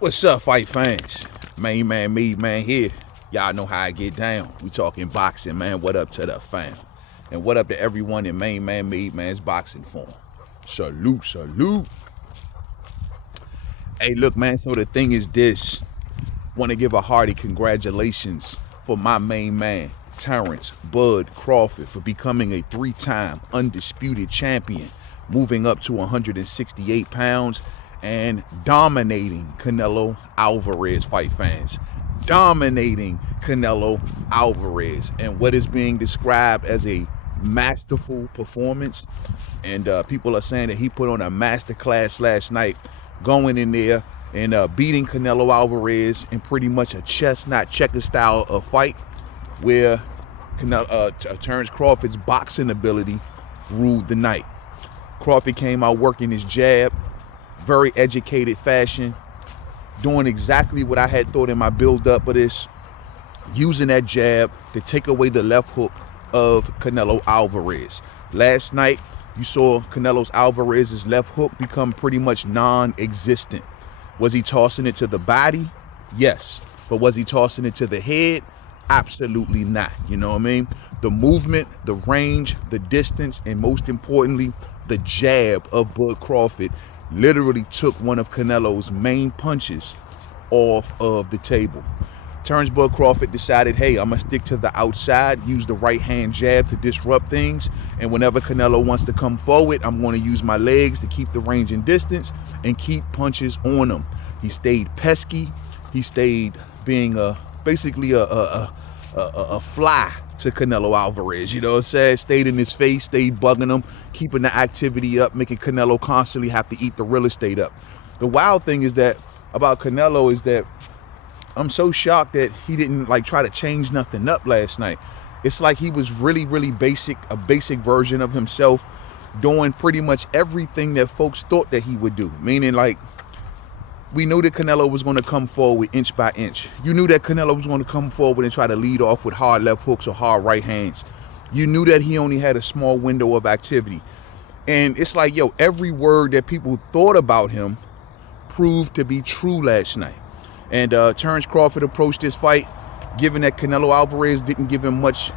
What's up, fight fans? Mainman Mademan here. Y'all know how I get down. We talking boxing, man. What up to the fam? And what up to everyone in Mainman Mademan's boxing form? Salute, salute. Hey, look, man, so the thing is this. Want to give a hearty congratulations for my main man, Terence Crawford, for becoming a 3-time undisputed champion, moving up to 168 pounds and dominating Canelo Alverez, fight fans. Dominating Canelo Alverez, and what is being described as a masterful performance. And people are saying that he put on a masterclass last night, going in there and beating Canelo Alvarez in pretty much a chestnut checker style of fight, where Terence Crawford's boxing ability ruled the night. Crawford came out working his jab, very educated fashion, doing exactly what I had thought in my build-up of this, using that jab to take away the left hook of Canelo Alvarez. Last night, you saw Canelo Alvarez's left hook become pretty much non-existent. Was he tossing it to the body? Yes. But was he tossing it to the head? Absolutely not. You know what I mean? The movement, the range, the distance, and most importantly, the jab of Bud Crawford literally took one of Canelo's main punches off of the table. Terence Bud Crawford decided, hey, I'm going to stick to the outside, use the right hand jab to disrupt things, and whenever Canelo wants to come forward, I'm going to use my legs to keep the range and distance and keep punches on him. He stayed pesky. He stayed being basically a fly to Canelo Alvarez, you know what I'm saying? Stayed in his face, stayed bugging him, keeping the activity up, making Canelo constantly have to eat the real estate up. The wild thing is that about Canelo is that I'm so shocked that he didn't like try to change nothing up last night. It's like he was really basic, a basic version of himself, doing pretty much everything that folks thought that he would do. Meaning, like, we knew that Canelo was going to come forward inch by inch. You knew that Canelo was going to come forward and try to lead off with hard left hooks or hard right hands. You knew that he only had a small window of activity. And it's like, yo, every word that people thought about him proved to be true last night. And Terence Crawford approached this fight, given that Canelo Alvarez didn't give him much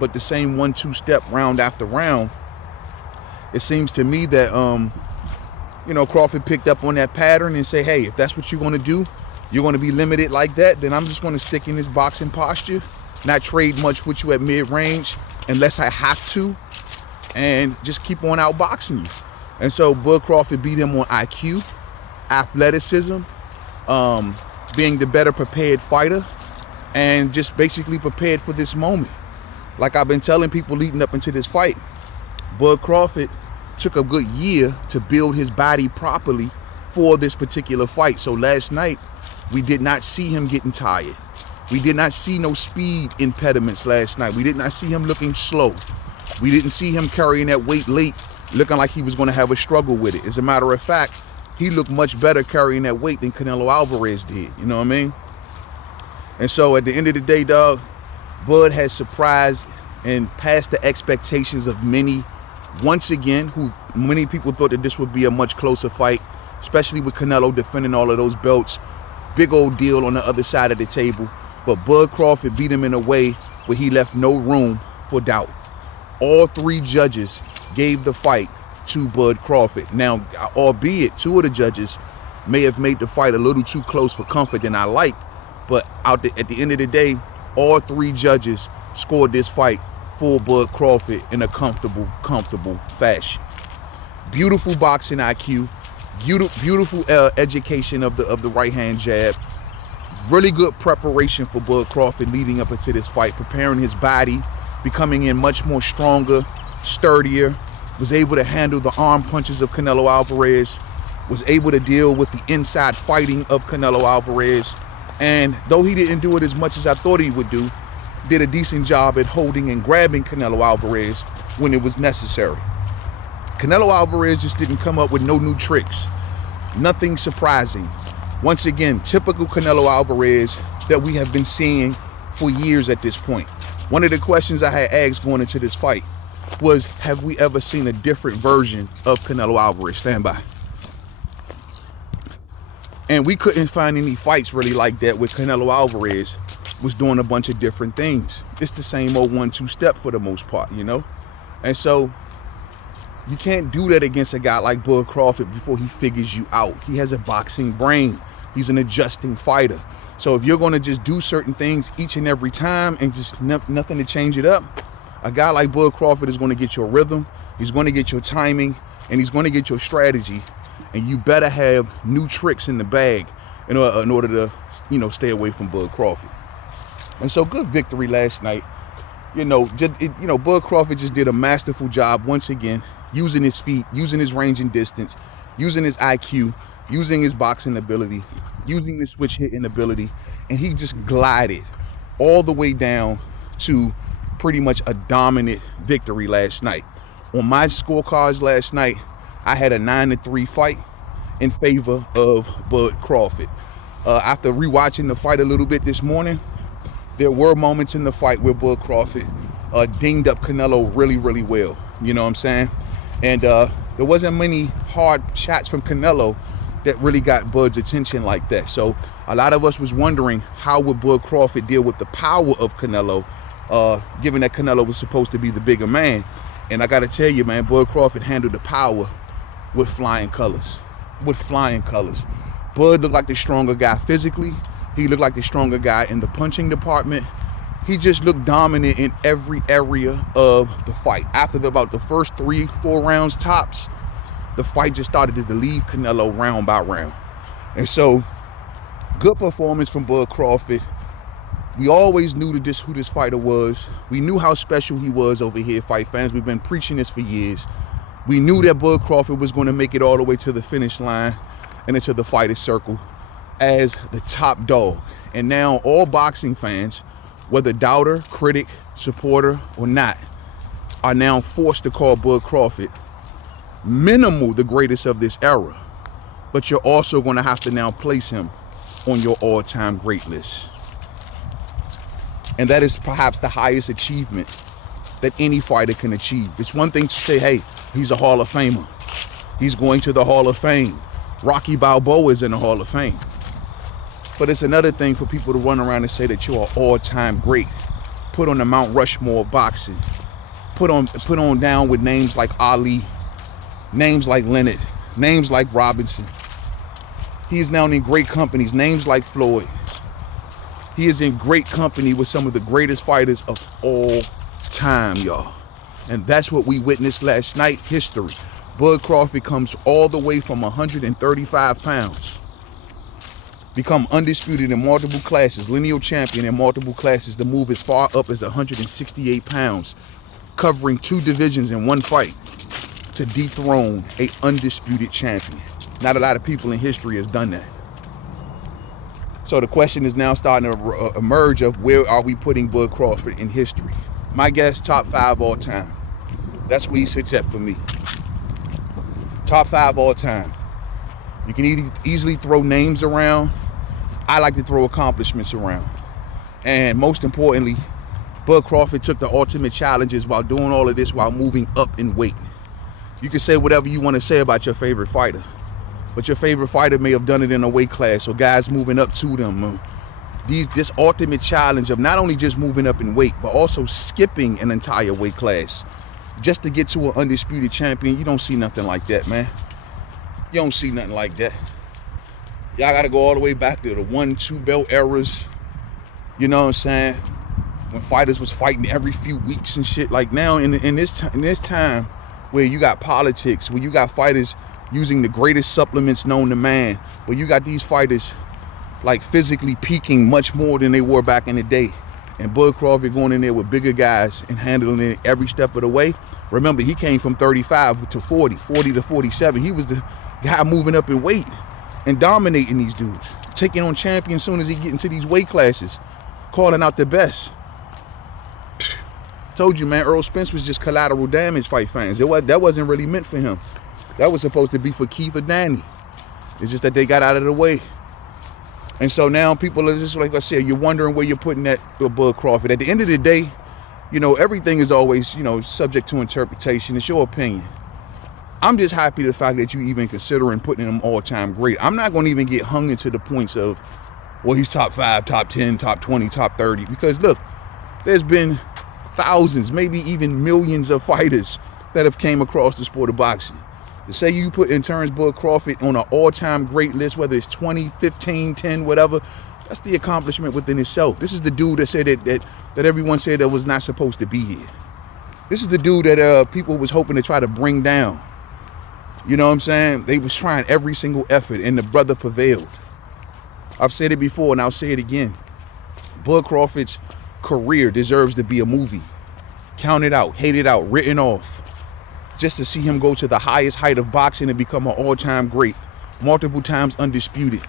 but the same 1-2 step round after round. It seems to me that Crawford picked up on that pattern and say, hey, if that's what you're going to do, you're going to be limited like that, then I'm just going to stick in this boxing posture, not trade much with you at mid-range unless I have to, and just keep on outboxing you. And so Bud Crawford beat him on IQ, athleticism, being the better prepared fighter, and just basically prepared for this moment. Like I've been telling people leading up into this fight, Bud Crawford took a good year to build his body properly for this particular fight. So last night, we did not see him getting tired. We did not see no speed impediments last night. We did not see him looking slow. We didn't see him carrying that weight late, looking like he was going to have a struggle with it. As a matter of fact, he looked much better carrying that weight than Canelo Alvarez did. You know what I mean? And so at the end of the day, dog, Bud has surprised and passed the expectations of many. Once again, many people thought that this would be a much closer fight, especially with Canelo defending all of those belts. Big old deal on the other side of the table. But Bud Crawford beat him in a way where he left no room for doubt. All 3 judges gave the fight to Bud Crawford. Now, albeit 2 of the judges may have made the fight a little too close for comfort than I liked, but at the end of the day, all 3 judges scored this fight for Bud Crawford in a comfortable fashion. Beautiful boxing IQ, beautiful education of the right hand jab. Really good preparation for Bud Crawford leading up into this fight, preparing his body, becoming in much more stronger, sturdier, was able to handle the arm punches of Canelo Alvarez, was able to deal with the inside fighting of Canelo Alvarez. And though he didn't do it as much as I thought he would do, did a decent job at holding and grabbing Canelo Alvarez when it was necessary. Canelo Alvarez just didn't come up with no new tricks. Nothing surprising. Once again, typical Canelo Alvarez that we have been seeing for years at this point. One of the questions I had asked going into this fight was, have we ever seen a different version of Canelo Alvarez? Stand by. And we couldn't find any fights really like that where Canelo Alverez was doing a bunch of different things. It's the same old 1-2 step for the most part, you know? And so you can't do that against a guy like Bud Crawford before he figures you out. He has a boxing brain. He's an adjusting fighter. So if you're going to just do certain things each and every time and just nothing to change it up, a guy like Bud Crawford is going to get your rhythm, he's going to get your timing, and he's going to get your strategy. And you better have new tricks in the bag in order to, you know, stay away from Bud Crawford. And so good victory last night. Bud Crawford just did a masterful job once again, using his feet, using his range and distance, using his IQ, using his boxing ability, using his switch hitting ability, and he just glided all the way down to pretty much a dominant victory last night. On my scorecards last night, I had a 9-3 fight in favor of Bud Crawford. After rewatching the fight a little bit this morning, there were moments in the fight where Bud Crawford dinged up Canelo really, really well. You know what I'm saying? And there wasn't many hard shots from Canelo that really got Bud's attention like that. So a lot of us was wondering how would Bud Crawford deal with the power of Canelo, given that Canelo was supposed to be the bigger man. And I got to tell you, man, Bud Crawford handled the power with flying colors. Bud looked like the stronger guy physically. He looked like the stronger guy in the punching department. He just looked dominant in every area of the fight. After about the first 3-4 rounds tops, the fight just started to leave Canelo round by round. And so, good performance from Bud Crawford. We always knew who this fighter was. We knew how special he was over here, fight fans. We've been preaching this for years. We knew that Bud Crawford was going to make it all the way to the finish line and into the fighter's circle as the top dog. And now all boxing fans, whether doubter, critic, supporter, or not, are now forced to call Bud Crawford minimal the greatest of this era. But you're also going to have to now place him on your all-time great list. And that is perhaps the highest achievement that any fighter can achieve. It's one thing to say, hey, he's a Hall of Famer. He's going to the Hall of Fame. Rocky Balboa is in the Hall of Fame. But it's another thing for people to run around and say that you're an all-time great. Put on the Mount Rushmore of boxing. Put on down with names like Ali, names like Leonard, names like Robinson. He is now in great companies, names like Floyd. He is in great company with some of the greatest fighters of all time, y'all. And that's what we witnessed last night, history. Bud Crawford comes all the way from 135 pounds. Become undisputed in multiple classes, lineal champion in multiple classes, to move as far up as 168 pounds, covering 2 divisions in one fight, to dethrone an undisputed champion. Not a lot of people in history has done that. So the question is now starting to emerge of where are we putting Bud Crawford in history? My guess, top 5 all time. That's where he sits at for me. Top 5 all time. You can easily throw names around. I like to throw accomplishments around. And most importantly, Bud Crawford took the ultimate challenges while doing all of this while moving up in weight. You can say whatever you want to say about your favorite fighter, but your favorite fighter may have done it in a weight class, or guys moving up to them. This ultimate challenge of not only just moving up in weight, but also skipping an entire weight class just to get to an undisputed champion. You don't see nothing like that, man. You don't see nothing like that. Y'all got to go all the way back to the 1-2 belt eras. You know what I'm saying? When fighters was fighting every few weeks and shit. Like now, in this time where you got politics, where you got fighters using the greatest supplements known to man, where you got these fighters like physically peaking much more than they were back in the day, and Bud Crawford going in there with bigger guys and handling it every step of the way. Remember, he came from 35 to 40 to 47. He was the guy moving up in weight and dominating these dudes, taking on champions as soon as he get into these weight classes, calling out the best. Told you, man, Earl Spence was just collateral damage, fight fans. That wasn't really meant for him. That was supposed to be for Keith or Danny. It's just that they got out of the way. And so now people are just, like I said, you're wondering where you're putting that Bud Crawford. At the end of the day, you know, everything is always, you know, subject to interpretation. It's your opinion. I'm just happy the fact that you even considering putting him all-time great. I'm not going to even get hung into the points of, well, he's top 5, top 10, top 20, top 30. Because look, there's been thousands, maybe even millions of fighters that have came across the sport of boxing. To say you put in Terence Bud Crawford on an all-time great list, whether it's 20, 15, 10, whatever, that's the accomplishment within itself. This is the dude that said that everyone said that was not supposed to be here. This is the dude that people was hoping to try to bring down. You know what I'm saying? They was trying every single effort, and the brother prevailed. I've said it before, and I'll say it again. Bud Crawford's career deserves to be a movie. Counted out, hated out, written off. Just to see him go to the highest height of boxing and become an all-time great. Multiple times undisputed.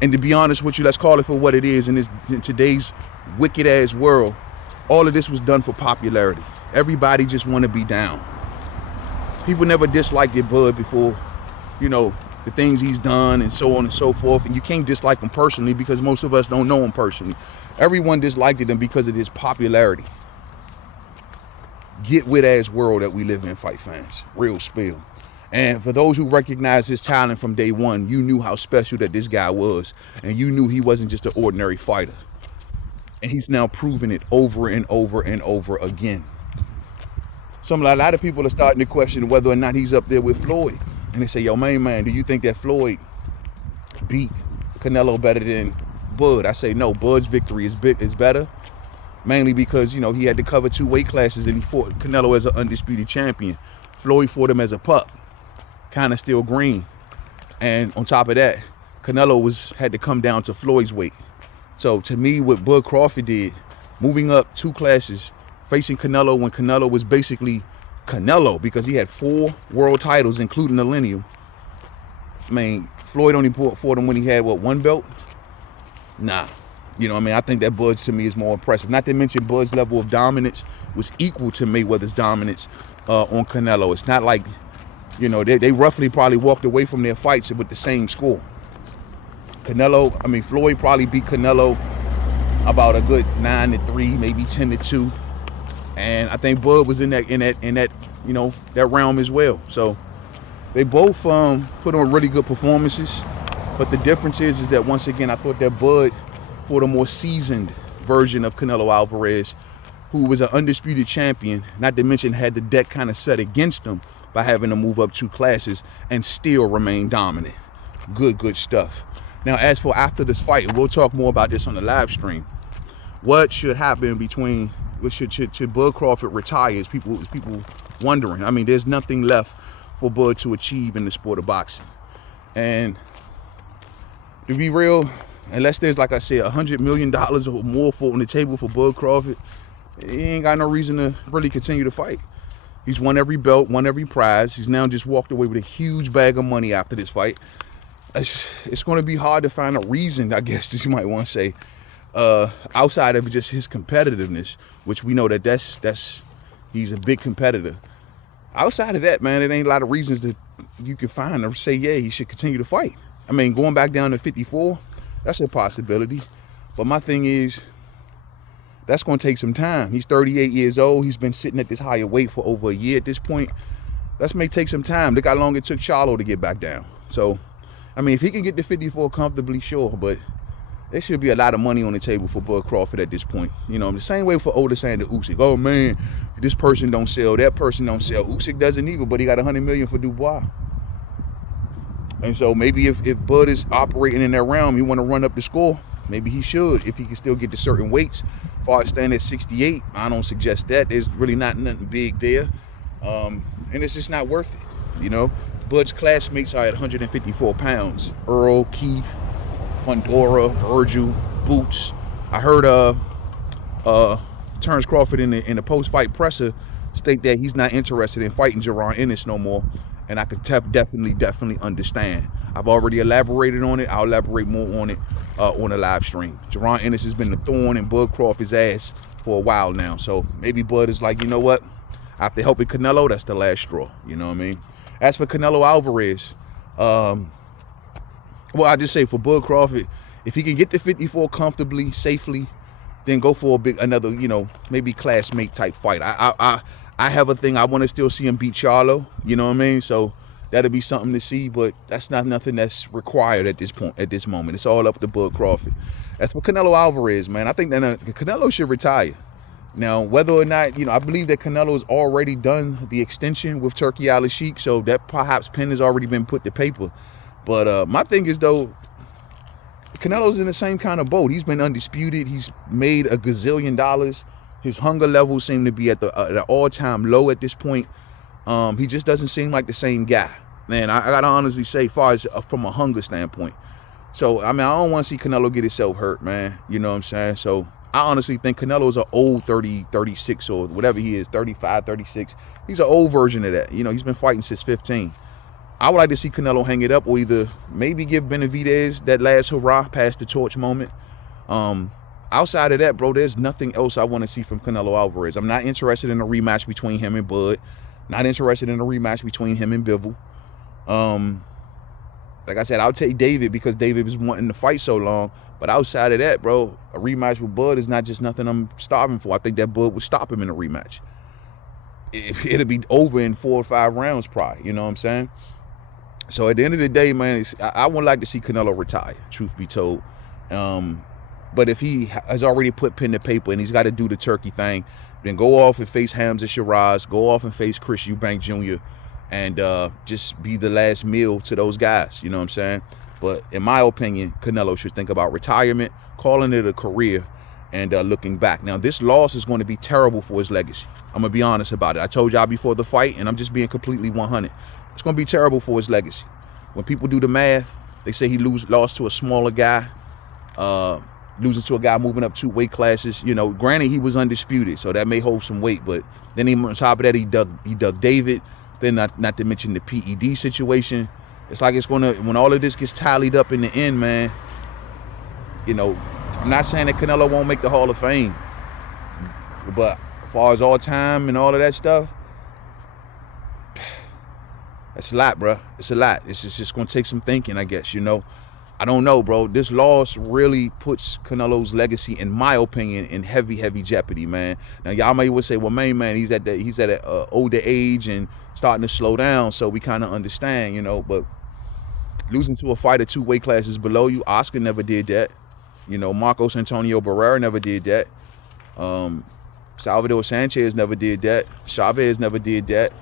And to be honest with you, let's call it for what it is in today's wicked-ass world. All of this was done for popularity. Everybody just want to be down. People never disliked your Bud before, you know, the things he's done and so on and so forth. And you can't dislike him personally because most of us don't know him personally. Everyone disliked him because of his popularity. Get with ass world that we live in, fight fans. Real spill. And for those who recognize his talent from day one, you knew how special that this guy was. And you knew he wasn't just an ordinary fighter. And he's now proven it over and over and over again. A lot of people are starting to question whether or not he's up there with Floyd. And they say, yo, man, do you think that Floyd beat Canelo better than Bud? I say, no, Bud's victory is better. Mainly because, you know, he had to cover 2 weight classes and he fought Canelo as an undisputed champion. Floyd fought him as a pup, kind of still green. And on top of that, Canelo had to come down to Floyd's weight. So to me, what Bud Crawford did, moving up 2 classes, facing Canelo when Canelo was basically Canelo because he had 4 world titles, including the Millennium. I mean, Floyd only fought him when he had, what, 1 belt? Nah. You know what I mean? I think that Bud's to me is more impressive. Not to mention Bud's level of dominance was equal to Mayweather's dominance on Canelo. It's not like, you know, they roughly probably walked away from their fights with the same score. Floyd probably beat Canelo about a good 9-3, maybe 10-2. And I think Bud was in that, you know, that realm as well. So they both put on really good performances. But the difference is that once again, I thought that Bud fought a more seasoned version of Canelo Alverez, who was an undisputed champion, not to mention had the deck kind of set against him by having to move up 2 classes and still remain dominant. Good stuff. Now, as for after this fight, and we'll talk more about this on the live stream, what should happen between, should Bud Crawford retire is people wondering. I mean, there's nothing left for Bud to achieve in the sport of boxing. And to be real, unless there's, like I said, $100 million or more on the table for Bud Crawford, he ain't got no reason to really continue to fight. He's won every belt, won every prize. He's now just walked away with a huge bag of money after this fight. It's going to be hard to find a reason, I guess, that you might want to say, outside of just his competitiveness, which we know that's he's a big competitor. Outside of that, man, it ain't a lot of reasons that you can find to say, yeah, he should continue to fight. I mean, going back down to 54, that's a possibility. But my thing is, that's going to take some time. He's 38 years old. He's been sitting at this higher weight for over a year at this point. That may take some time. Look how long it took Charlo to get back down. So, I mean, if he can get to 54 comfortably, sure. But there should be a lot of money on the table for Bud Crawford at this point. You know, the same way for Alexander Usyk. Oh, man, this person don't sell. That person don't sell. Usyk doesn't either, but he got $100 million for Dubois. And so maybe if Bud is operating in that realm, he want to run up the score, maybe he should, if he can still get to certain weights. As far as standing at 68, I don't suggest that. There's really nothing big there. And it's just not worth it, you know. Bud's classmates are at 154 pounds. Earl, Keith, Fundora, Virgil, Boots. I heard Terence Crawford in the post-fight presser state that he's not interested in fighting Jaron Ennis no more. And I could definitely understand. I've already elaborated on it. I'll elaborate more on it on the live stream. Jaron Ennis has been the thorn in Bud Crawford's ass for a while now. So maybe Bud is like, you know what? After helping Canelo, that's the last straw. You know what I mean? As for Canelo Alvarez, well, I just say for Bud Crawford, if he can get to 54 comfortably, safely, then go for another, you know, maybe classmate type fight. I have a thing. I want to still see him beat Charlo. You know what I mean? So that'll be something to see, but that's not nothing that's required at this point, at this moment. It's all up to Bud Crawford. As for Canelo Alvarez, man, I think that Canelo should retire. Now, whether or not, I believe that Canelo has already done the extension with Turki Al-Sheikh, so that perhaps pen has already been put to paper. But my thing is, though, Canelo's in the same kind of boat. He's been undisputed. He's made a gazillion dollars. His hunger levels seem to be at the all-time low at this point. He just doesn't seem like the same guy. Man, I gotta honestly say, far as from a hunger standpoint. So, I mean, I don't want to see Canelo get himself hurt, man. You know what I'm saying? So, I honestly think Canelo is an old 30, 36, or whatever he is, 35, 36. He's an old version of that. He's been fighting since 15. I would like to see Canelo hang it up, or either maybe give Benavidez that last hurrah, pass the torch moment. Outside of that, bro, there's nothing else I want to see from Canelo Alvarez. I'm not interested in a rematch between him and Bud. Not interested in a rematch between him and Bivol. Like I said, I'll take David because David was wanting to fight so long. But outside of that, bro, a rematch with Bud is not just nothing I'm starving for. I think that Bud would stop him in a rematch. It'll be over in 4 or 5 rounds probably, you know what I'm saying? So at the end of the day, man, I would like to see Canelo retire, truth be told. But if he has already put pen to paper and he's got to do the Turkey thing, then go off and face Hamza Shiraz, go off and face Chris Eubank Jr., and just be the last meal to those guys, you know what I'm saying? But in my opinion, Canelo should think about retirement, calling it a career, and looking back. Now, this loss is going to be terrible for his legacy. I'm going to be honest about it. I told y'all before the fight, and I'm just being completely 100. It's going to be terrible for his legacy. When people do the math, they say he lost to a smaller guy, losing to a guy moving up 2 weight classes. Granted, he was undisputed, so that may hold some weight. But then on top of that, he dug David. Then not to mention the PED situation. It's like it's gonna, when all of this gets tallied up in the end, man. I'm not saying that Canelo won't make the Hall of Fame, but as far as all time and all of that stuff, that's a lot, bro. It's a lot. It's just gonna take some thinking, I guess. I don't know, bro. This loss really puts Canelo's legacy, in my opinion, in heavy, heavy jeopardy, man. Now, y'all may would say, well, man, he's at an older age and starting to slow down, so we kind of understand, But losing to a fighter 2 weight classes below you, Oscar never did that. Marcos Antonio Barrera never did that. Salvador Sanchez never did that. Chavez never did that.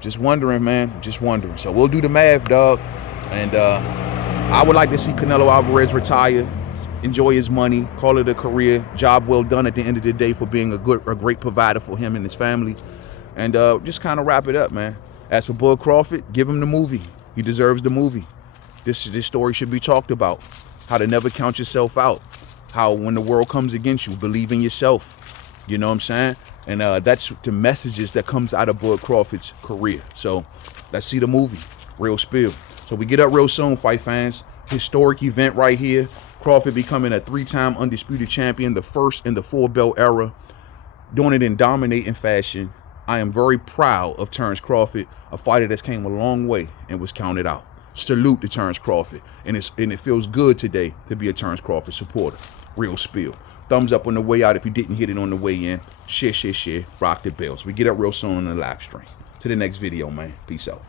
Just wondering, man. Just wondering. So we'll do the math, dog. And I would like to see Canelo Alvarez retire, enjoy his money, call it a career, job well done at the end of the day for being a great provider for him and his family. And just kind of wrap it up, man. As for Bud Crawford, give him the movie. He deserves the movie. This story should be talked about. How to never count yourself out. How when the world comes against you, believe in yourself. You know what I'm saying? And that's the messages that comes out of Bud Crawford's career. So let's see the movie. Real spill. So we get up real soon, fight fans. Historic event right here. Crawford becoming a 3-time undisputed champion, the first in the 4-belt era. Doing it in dominating fashion. I am very proud of Terence Crawford, a fighter that's came a long way and was counted out. Salute to Terence Crawford. And it feels good today to be a Terence Crawford supporter. Real spill. Thumbs up on the way out if you didn't hit it on the way in. Share. Rock the bells. We get up real soon on the live stream. To the next video, man. Peace out.